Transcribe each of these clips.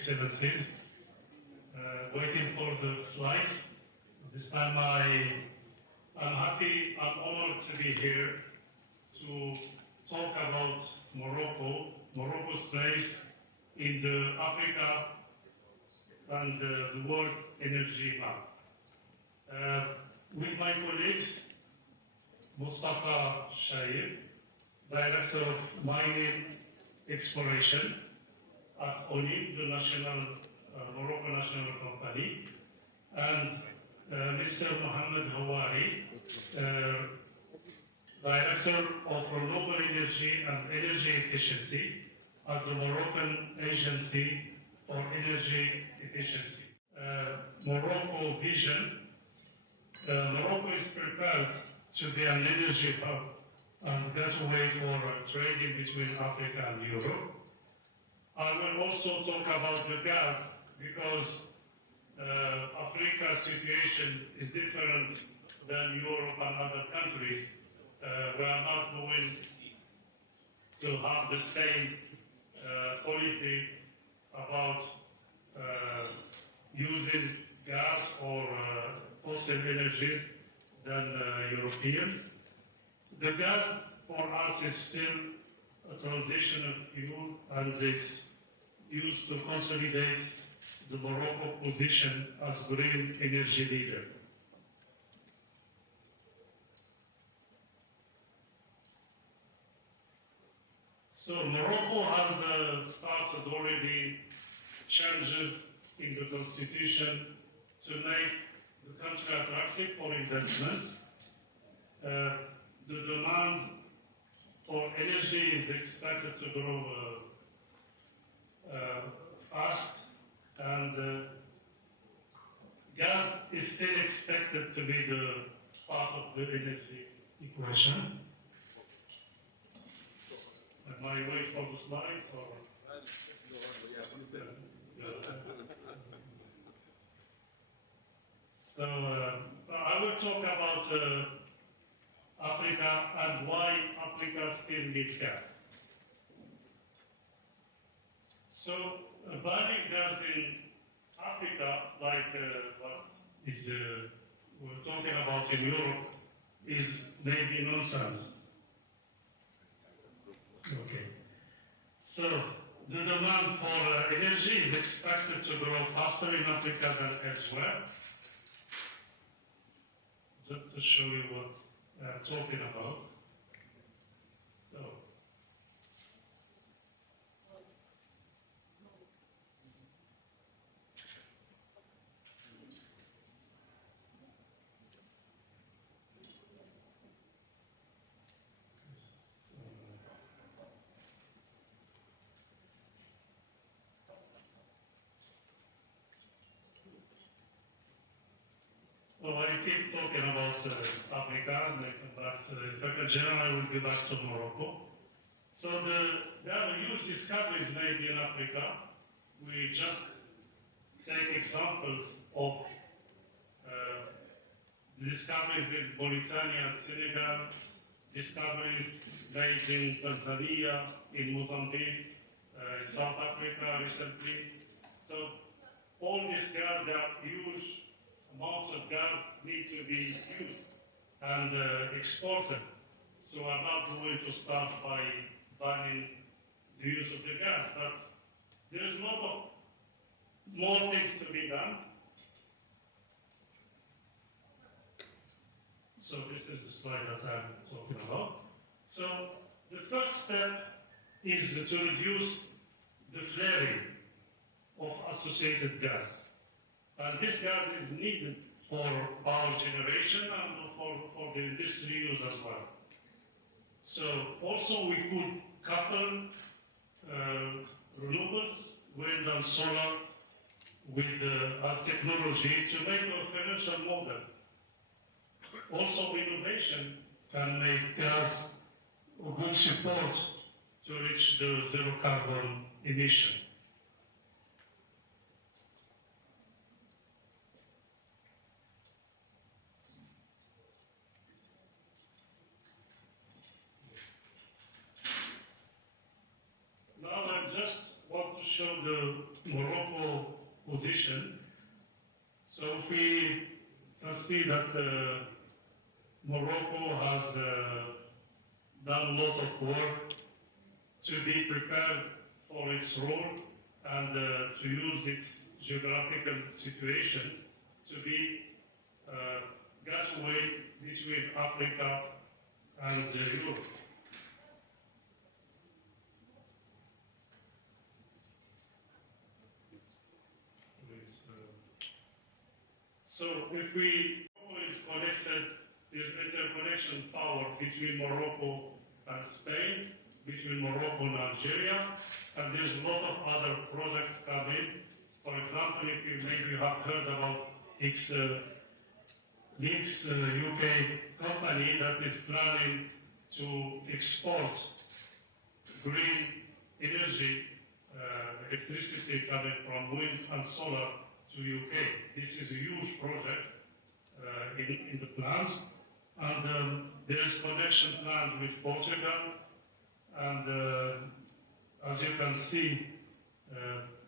Excellencies, waiting for the slides. This time I'm happy, I'm honored to be here to talk about Morocco, Morocco's place in the Africa and the world energy map. With my colleagues, Mustafa Shair, Director of Mining Exploration at ONHYM, the Morocco National Company, and Mr Mohamed Buhari, Director of Renewable Energy and Energy Efficiency at the Moroccan Agency for Energy Efficiency. Morocco vision. Morocco is prepared to be an energy hub and gateway for trading between Africa and Europe. I will also talk about the gas because Africa's situation is different than Europe and other countries. We are not going to have the same policy about using gas or fossil energies than European. The gas for us is still a transitional fuel and it's used to consolidate the Morocco position as green energy leader. So Morocco has started already changes in the constitution to make the country attractive for investment. The demand for energy is expected to grow fast, and gas is still expected to be the part of the energy equation. Am I waiting for the slides or? So I will talk about Africa and why Africa still needs gas. So buying gas in Africa, like what is we're talking about in Europe, is maybe nonsense. Okay. So the demand for energy is expected to grow faster in Africa than elsewhere. Just to show you what I'm talking about. So, I keep talking about Africa, but in general I will be back to Morocco. So there are huge discoveries made in Africa. We just take examples of discoveries in Mauritania and Senegal, discoveries made in Tanzania, in Mozambique, in South Africa recently. So all these gas, there are huge amounts of gas need to be used and exported. So I'm not going to start by banning the use of the gas, but there's a lot of more things to be done. So this is the slide that I'm talking about. So the first step is to reduce the flaring of associated gas. And this gas is needed for power generation and for the industry use as well. So also we could couple renewables, wind and solar, with as technology to make a financial model. Also innovation can make gas a good support to reach the zero carbon emission. Now I just want to show the Morocco position. So we can see that Morocco has done a lot of work to be prepared for its role and to use its geographical situation to be gateway between Africa and Europe. So if we is connected, there's interconnection power between Morocco and Spain, between Morocco and Algeria, and there's a lot of other products coming. For example, if you maybe have heard about Links UK company that is planning to export green energy, electricity coming from wind and solar to UK. This is a huge project in the plans, and there's connection planned with Portugal, and as you can see,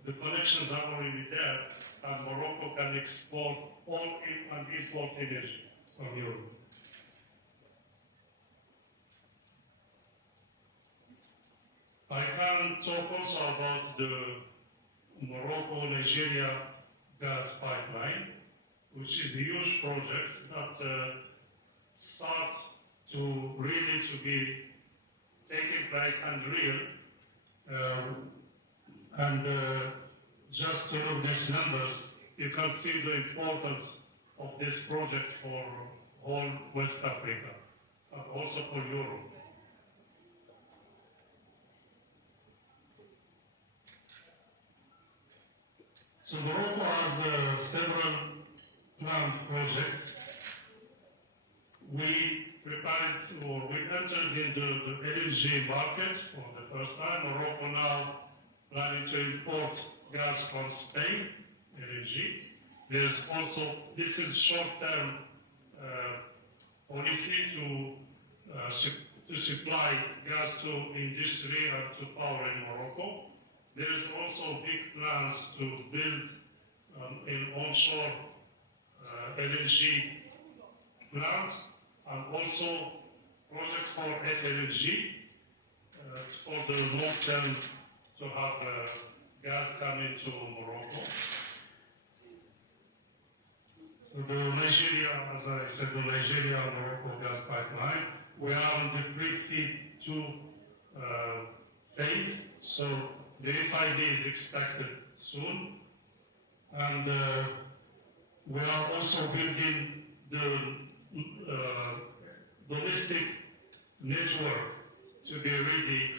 the connections are already there, and Morocco can export all and import energy from Europe. I can talk also about the Morocco-Nigeria gas pipeline, which is a huge project that starts to really to be taking place and real. Just to look these numbers, you can see the importance of this project for all West Africa, and also for Europe. So Morocco has several planned projects. We entered into the LNG market for the first time. Morocco now planning to import gas from Spain, LNG. There's also, this is short-term policy to supply gas to industry and to power in Morocco. There is also big plans to build an onshore LNG plant, and also project for FLNG for the long term to have gas coming to Morocco. So the Nigeria, as I said, the Nigeria-Morocco gas pipeline, we are on the pre-FEED 2 phase, so the FID is expected soon, and we are also building the domestic network to be ready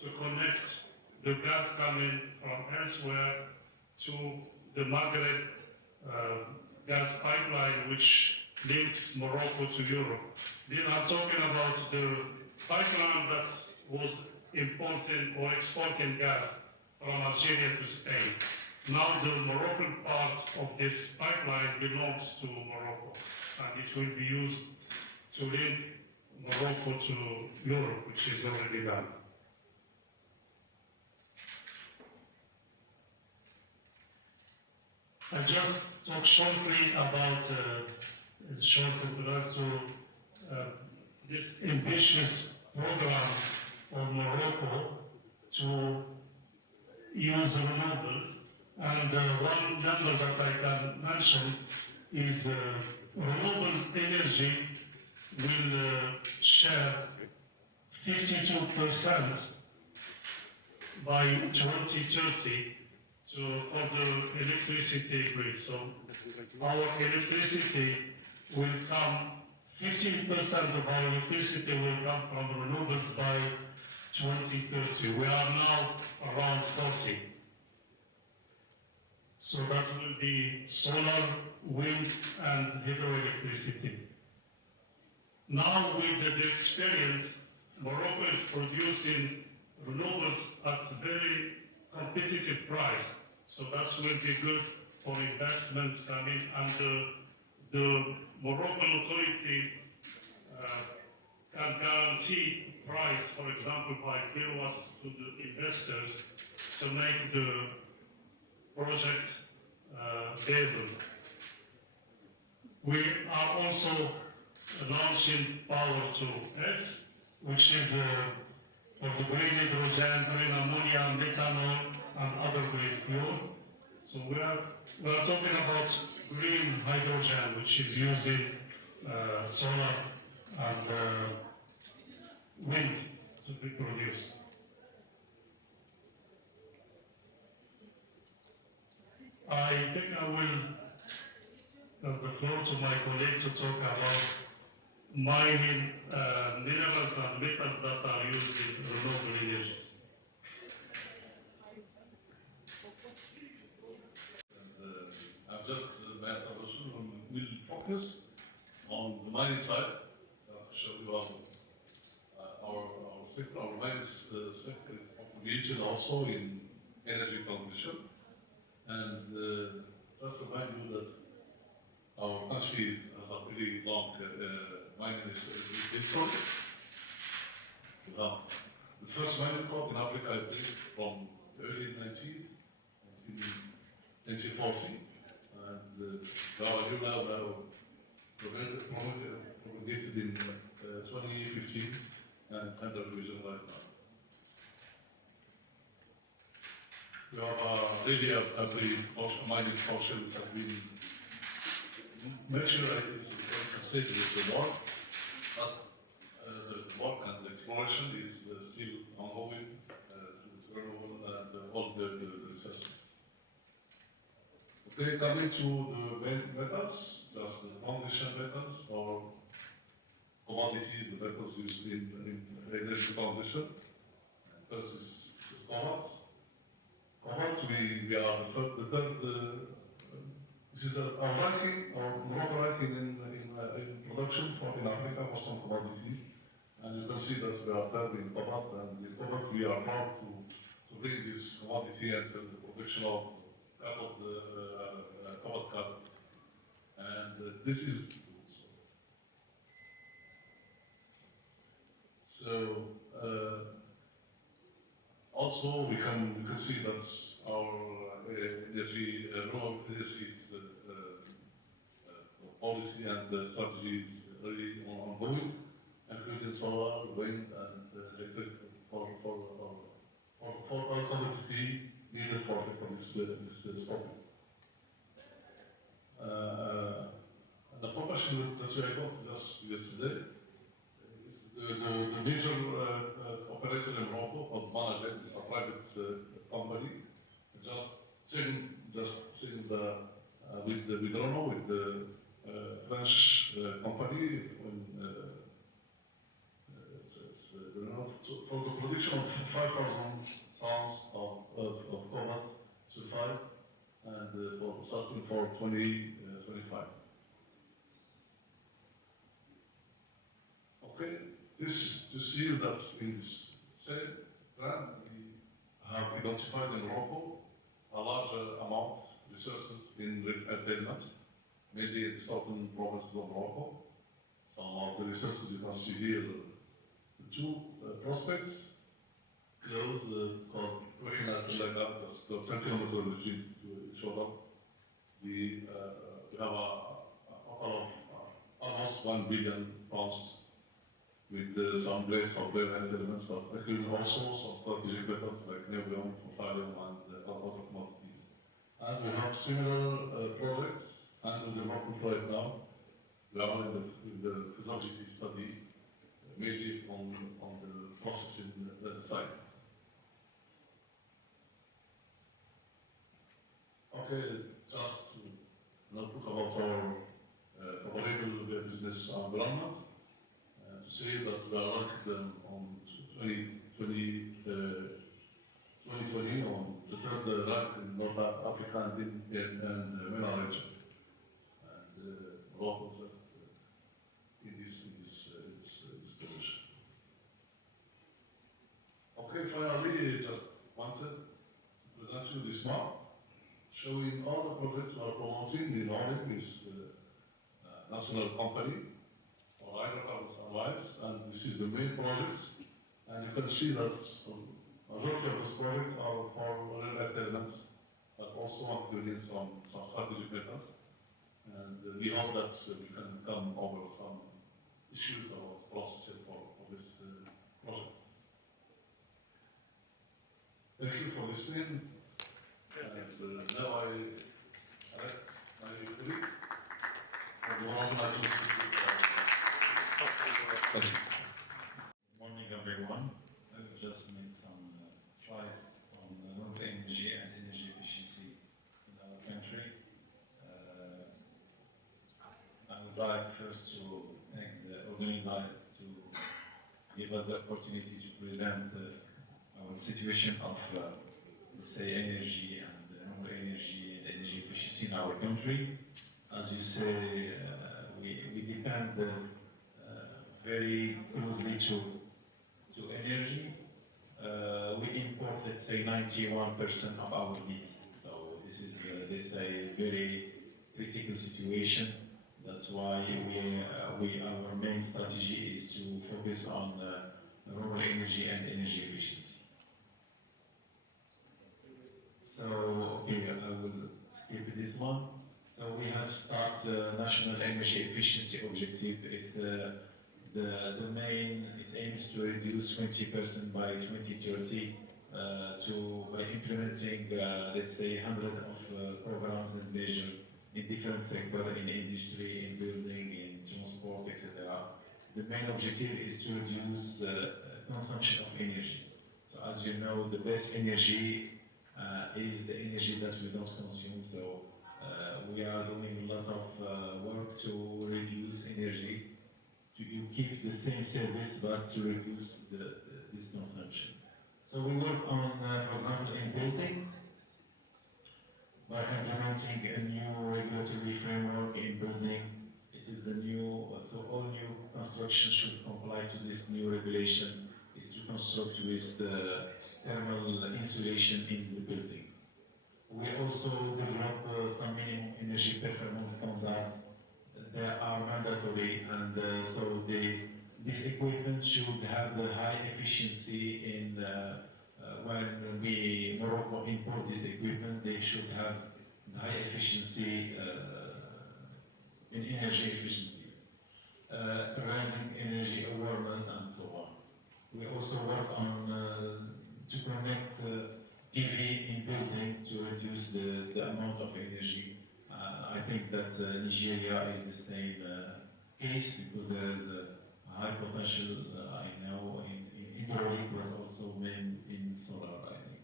to connect the gas coming from elsewhere to the Maghreb gas pipeline, which links Morocco to Europe. Then I'm talking about the pipeline that was importing or exporting gas from Algeria to Spain. Now the Moroccan part of this pipeline belongs to Morocco, and it will be used to link Morocco to Europe, which is already done. I just talk shortly about this ambitious program of Morocco to use renewables. And one number that I can mention is renewable energy will share 52% by 2030 for the electricity grid. So our electricity will come, 15% of our electricity will come from renewables by 2030. We are now around 40. So that will be solar, wind, and hydroelectricity. Now with the experience, Morocco is producing renewables at a very competitive price. So that will be good for investment coming, and the Moroccan authority can guarantee price, for example, by kilowatt to the investors to make the project viable. We are also launching Power to X, which is for the green hydrogen, green ammonia, methanol, and other green fuel. So we are talking about green hydrogen, which is using solar and wind to be produced. I think I will give the floor to my colleague to talk about mining minerals and metals that are used in renewable energies. I've just will focus on the mining side. Show you our sector. Our mining sector is engaged also in energy transition. And just to remind you that our country has a very long mining history. The first mining port in Africa, I believe, from the early 90s, in 1940, and now promulgated in 2015 and under revision right now. We have really a very mining culture that has been measured at its stage with the work, but the work and the exploration is still ongoing to renewable and all the research. Okay, coming to the metals, just the transition metals or commodities, the metals used in energy transition. First is cobalt. Cobalt, we are the third. This is our ranking, our Morocco ranking in production in Africa for some commodities. And you can see that we are third in cobalt, and with cobalt we are proud to bring this commodity and the production of cobalt carbon. And this is so. Also, we can see that our energy, renewable energy policy and strategy is really ongoing, including solar, wind, and electric for commodity needed for this topic. And the profession that we got yesterday is the major operator in Morocco called Manager. It's a private company. With the French company for the production of 5,000 tons of cobalt sulfide and starting for 2025. Okay, this to see that in this same plan we have identified in Morocco a large amount of resources in attainment, mainly in the southern provinces of Morocco. Some of the resources you can see here, the two prospects close called that's the 10 kilometer between each other. We have a total of almost 1 billion tons with some grades of very elements, but including also some strategic metals like neobium, thallium, and other commodities. And we have similar projects, and with the Moroccan right now, we are in the feasibility study, mainly on the processing side. Okay, just to now talk about our renewable business environment. To say that we are ranked on 2020 on the third rank in North Africa and MENA region, and Morocco in this position. Okay, finally, just wanted to present you this map showing all the projects we are promoting. The ONHYM is the national company for hydrocarbons and advice, and this is the main project. And you can see that majority of these projects are for rural elements, but also including some strategic methods. And we hope that we can come over some issues or processes for this project. Thank you for listening. And now I elect my colleague. Good morning, everyone. I will just make some slides on renewable energy and energy efficiency in our country. I would like first to thank the organizer to give us the opportunity to present our situation of, let's say, energy and renewable energy and energy efficiency in our country. As you say, we depend very closely to energy. We import, let's say, 91% of our needs. So this is, let's say, a very critical situation. That's why our main strategy is to focus on renewable energy and energy efficiency. So, okay, I will skip this one. So we have started national energy efficiency objective. It's the main. It aims to reduce 20% by 2030 by implementing, let's say, 100 of programs and measures in different sectors, in industry, in building, in transport, etc. The main objective is to reduce consumption of energy. So as you know, the best energy is the energy that we don't consume. So we are doing a lot of work to reduce energy, to keep the same service but to reduce this consumption. So we work on, for example, in building, by implementing a new regulatory framework in building. It is the new, so all new construction should comply to this new regulation, is to construct with the thermal insulation in the building. We also develop some minimum energy performance standards that are mandatory, and so this equipment should have the high efficiency in when Morocco import this equipment, they should have high efficiency in energy efficiency, raising energy awareness, and so on. We also work on to connect PV in building to reduce the amount of energy. I think that Nigeria is the same case, because there is a high potential, I know, in hydraulic, but also in solar, I think.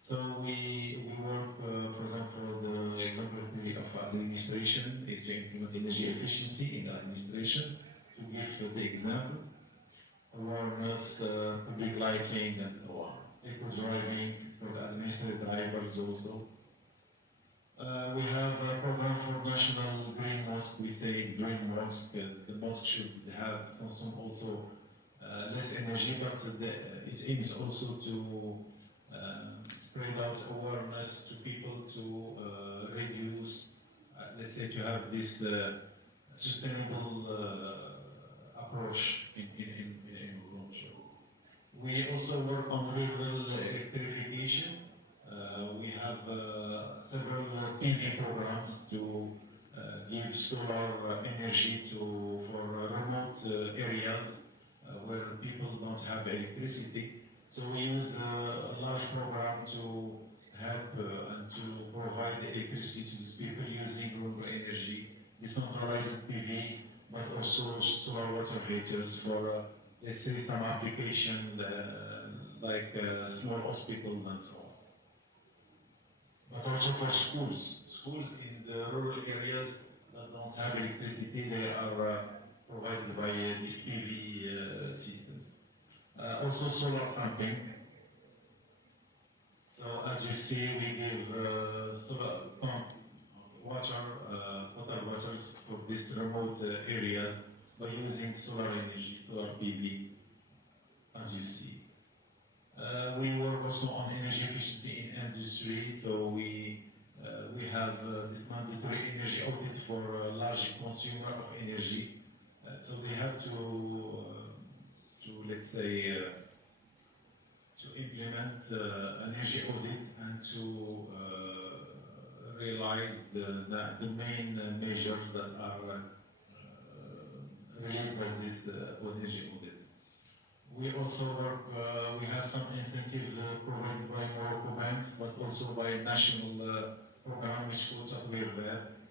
So we work, for example, the exemplary of administration is to implement energy efficiency in administration. To give the example, awareness, public lighting, and so on. Eco driving for the administrative drivers also. We have a program for national green mosque. We say green mosque. The mosque should have consume also less energy, but it aims also to spread out awareness to people to reduce, let's say, to have this sustainable approach in agriculture. We also work on rural electrification. We have several PV programs to give solar energy for remote areas where people don't have electricity. So we use a large program to help and to provide the electricity to these people using renewable energy, decentralized PV, but also solar water heaters for, let's say, some application like small hospitals and so on. But also for schools. Schools in the rural areas that don't have electricity, they are provided by these PV systems. Also solar pumping. So as you see, we give solar pump water, potable water for these remote areas by using solar energy, solar PV, as you see. We work also on energy efficiency in industry, so we have this mandatory energy audit for a large consumer of energy. So they have to the main measures that are related to this ONHYM audit. We also work, we have some incentives provided by Morocco banks, but also by national program which puts up with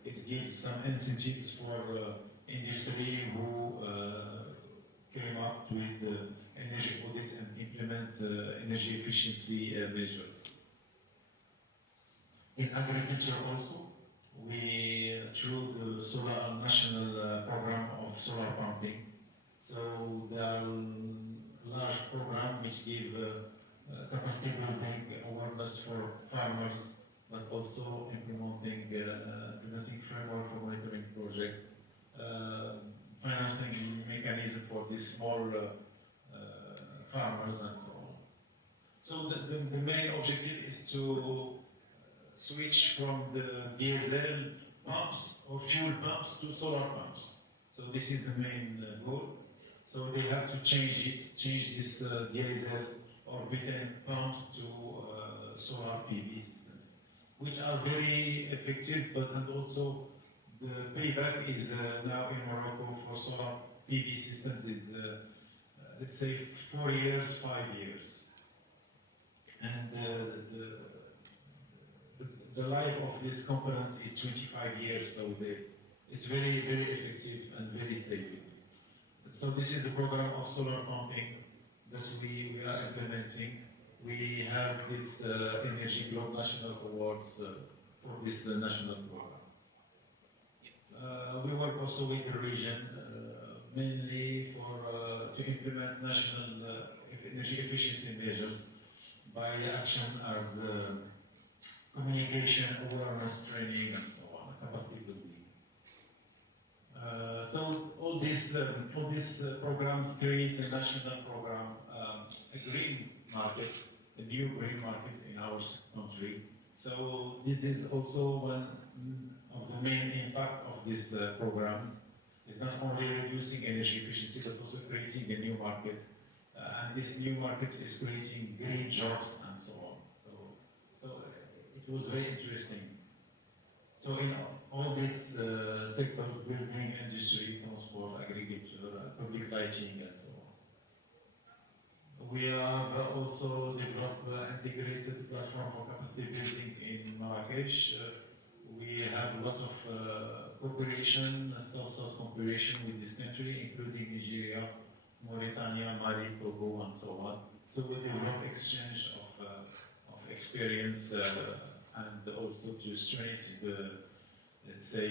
it gives some incentives for industry who came up with energy audits and implement energy efficiency measures. In agriculture also, we through the solar national program of solar pumping. So there are large program which give capacity building awareness for farmers, but also implementing framework for monitoring project, financing mechanism for these small farmers and so on. So the main objective is to switch from the diesel pumps or fuel pumps to solar pumps. So this is the main goal. So they have to change this diesel or butane pumps to solar PV systems, which are very effective, but and also the payback is now in Morocco for solar PV systems is let's say 4 years, 5 years, and the life of this component is 25 years. So it's very effective and very safe. So this is the program of solar pumping that we are implementing. We have this Energy Globe National Awards for this national program. We work also with the region, mainly for to implement national energy efficiency measures by action as communication, awareness, training, and so on, capacity building. So all these programs create a national program, a green market, a new green market in our country. So this is also one of the main impact of these programs. It's not only reducing energy efficiency, but also creating a new market. And this new market is creating green jobs and so on. So it was very interesting. So in all these sectors, building, industry, transport, agriculture, public lighting, and so on. We have also developed an integrated platform for capacity building in Marrakesh. We have a lot of cooperation, South-South cooperation with this country, including Nigeria, Mauritania, Mali, Togo, and so on. So we develop exchange of experience and also to strengthen the, let's say,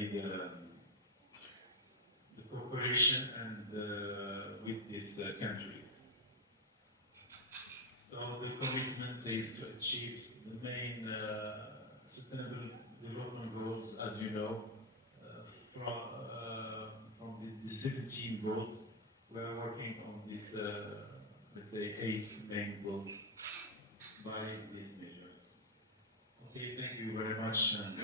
the cooperation and with these countries. So the commitment is to achieve the main sustainable development goals, as you know, from the 17 goals. We are working on this, let's say, 8 main goals by these measures. Okay, thank you very much. And